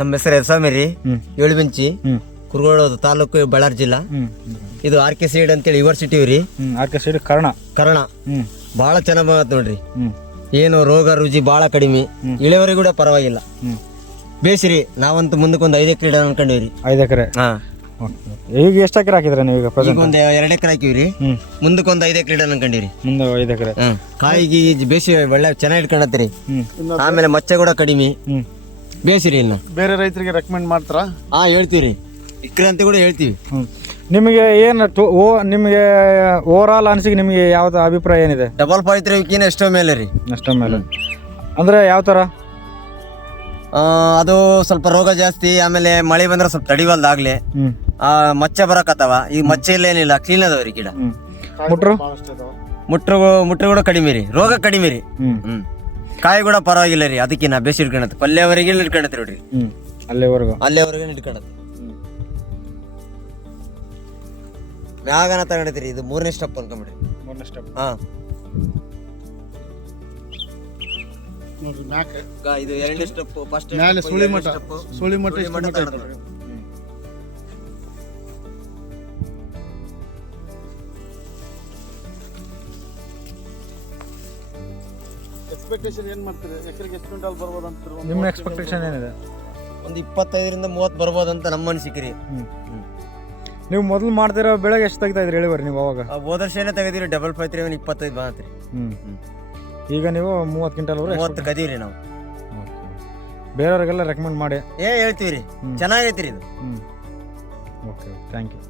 ನಮ್ಮ ಹೆಸರು ಎಸ್ವಾಮಿ ರೀ ಏಳುಬೆಂಚಿ ಹ್ಞೂ ಕುರುಗೋಡು ತಾಲೂಕು ಬಳ್ಳಾರಿ ಜಿಲ್ಲಾ. ಇದು ಆರ್ ಕೆ ಸೀಡ್ ಅಂತೇಳಿ ಯೂನಿವರ್ಸಿಟಿ ರೀ ಆರ್ ಕೆ ಸೈಡ್ ಕರ್ಣ. ಕರ್ಣ. ಬಹಳ ಭಾಳ ಚೆನ್ನಾಗಿ ಬಂಗತ್ ನೋಡ್ರಿ. ಏನು ರೋಗ ರುಜಿ ಭಾಳ ಕಡಿಮೆ. ಇಳುವರಿ ಕೂಡ ಪರವಾಗಿಲ್ಲ. ಬೇಸಿರಿ ನಾವಂತೂ ಮುಂದಕ್ಕೆ ಒಂದು ಐದು ಎಕರೆ ಅನ್ಕೊಂಡಿವ್ರಿ. ಐದು ಎಕರೆ? ಹಾ. ಈಗ ಎಷ್ಟು ಎಕರೆ ಹಾಕಿದ್ರೆ ನೀವು ಈಗ ಈಗ ಒಂದು ಎರಡು ಎಕರೆ ಹಾಕಿವ್ರಿ. ರೀ ಮುಂದಕ್ಕೆ ಒಂದು ಐದು ಎಕರೆ ಅನ್ಕೊಂಡಿವ್ರಿ. ಮುಂದೆ ಐದು ಎಕರೆ. ಕಾಯಿಗೆ ಬೇಸಿ ಒಳ್ಳೆ ಚೆನ್ನಾಗಿ ಇಟ್ಕೊಂಡತ್ರಿ ಹ್ಞೂ ಆಮೇಲೆ ಮಚ್ಚೆ ಕೂಡ ಕಡಿಮೆ. ಬೇಸಿರಿ ಇನ್ನು. ಬೇರೆ ರೈತರಿಗೆ ರೆಕಮೆಂಡ್ ಮಾಡ್ತಾರಾ? ಹಾ ಹೇಳ್ತೀವಿ ಇಕ್ರೆ ಅಂತ ಕೂಡ ಹೇಳ್ತೀವಿ. ನಿಮಗೆ ಏನು ಟು ಓ ನಿಮಗೆ ಓವರ್ ಆಲ್ ಅನಿಸಿಕೆ ನಿಮಗೆ ಯಾವ್ದು ಅಭಿಪ್ರಾಯ ಏನಿದೆ? ಡಬಲ್ ಫೈವ್ ವಿಕಿನ ಎಷ್ಟೋ ಮೇಲೆ ರೀ. ಎಷ್ಟೋ ಮೇಲೆ. ಅಂದರೆ ಯಾವ ಥರ ಆ, ಅದು ಸ್ವಲ್ಪ ರೋಗ ಜಾಸ್ತಿ ಆಮೇಲೆ ಮಳೆ ಬಂದ್ರೆ ಸ್ವಲ್ಪ ತಡಿವಲ್ದಾಗ್ಲಿ ಹ್ಞೂ ಆ ಮಚ್ಚೆ ಬರಕತ್ತವ ಈ ಮಚ್ಚೆ ಇಲ್ಲ ಏನಿಲ್ಲ ಕ್ಲೀನ್ ರೀ ಗಿಡ. ಮುಟ್ರು? ಮುಟ್ರು ಮುಟ್ರು ಕೂಡ ಕಡಿಮೆ ರೀ. ರೋಗ ಕಡಿಮೆ ರೀ. ಹ್ಞೂ ಹ್ಮ್. ಕಾಯಿ ಕೂಡ ಪರವಾಗಿಲ್ಲ ರೀ ಅದಕ್ಕೆ ನಾ ಬೇಸಿ ಇಟ್ಕೊಳತ್ತೆ ಪಲ್ಯವರೆಗೆ ಇಟ್ಕೊಳತ್ತೆ ನೋಡ್ರಿ. ಅಲ್ಲಿವರೆಗೂ. ಅಲ್ಲಿವರೆಗೂ ಅಲ್ಲೇವರೆಗೆ ಇಟ್ಕೊಳತ್ತೆ ಮ್ಯಾಗನ ತಗೊಂಡೈತ್ರಿ ಇದು ಮೂರನೇ ಸ್ಟೆಪ್ ಅನ್ಕೊಂಬಿಡ್ರಿ. ಮೂರನೇ ಸ್ಟೆಪ್ ಹಾ. ನೋಡ್ರಿ ಮ್ಯಾಕ್ ಇದು ಎರಡನೇ ಸ್ಟೆಪ್ ಫಸ್ಟ್ ಸುಳಿ ಮಠ ಸುಳಿ ಮಠ ಇಷ್ಟು ಮಠ ಐತೆ ಎಕ್ಸ್ಪೆಕ್ಟೇಷನ್ ಏನು ಮಾಡ್ತೀರಿ? ಎಕರೆಗೆ ಎಷ್ಟು ಕ್ವಿಂಟಲ್ ಬರ್ಬೋದು ಅಂತೀರಿ ಒಂದು ನಿಮ್ಮ ಎಕ್ಸ್ಪೆಕ್ಟೇಷನ್ ಏನಿದೆ? ಒಂದು ಇಪ್ಪತ್ತೈದರಿಂದ ಮೂವತ್ತು ಬರ್ಬೋದಂತ ನಮ್ಮ ಅನಿಸಿಕೆ ರೀ. ಹ್ಞೂ ನೀವು ಮೊದಲು ಮಾಡ್ತಿರೋ ಬೆಳೆಗೆ ಎಷ್ಟು ತೆಗಿತಾ ಇದ್ರಿ ಹೇಳಿವರಿ ನೀವು ಅವಾಗ? ಹೋದ ವರ್ಷನೇ ತೆಗೆದಿರಿ ಡಬಲ್ ಫೈವ್ ತ್ರೀ ಇಪ್ಪತ್ತೈದು ಬಂತ್ರಿ ಹ್ಞೂ ಈಗ ನೀವು ಮೂವತ್ತು ಕ್ವಿಂಟಲ್ ಮೂವತ್ತು ಕದೀರಿ ನಾವು. ಬೇರೆಯವ್ರಿಗೆಲ್ಲ ರೆಕಮೆಂಡ್ ಮಾಡಿ. ಏ ಹೇಳ್ತೀವಿ ರೀ ಹ್ಮ್. ಚೆನ್ನಾಗೈತಿ ರೀ ಇದು. ಹ್ಞೂ ಓಕೆ ಥ್ಯಾಂಕ್ ಯು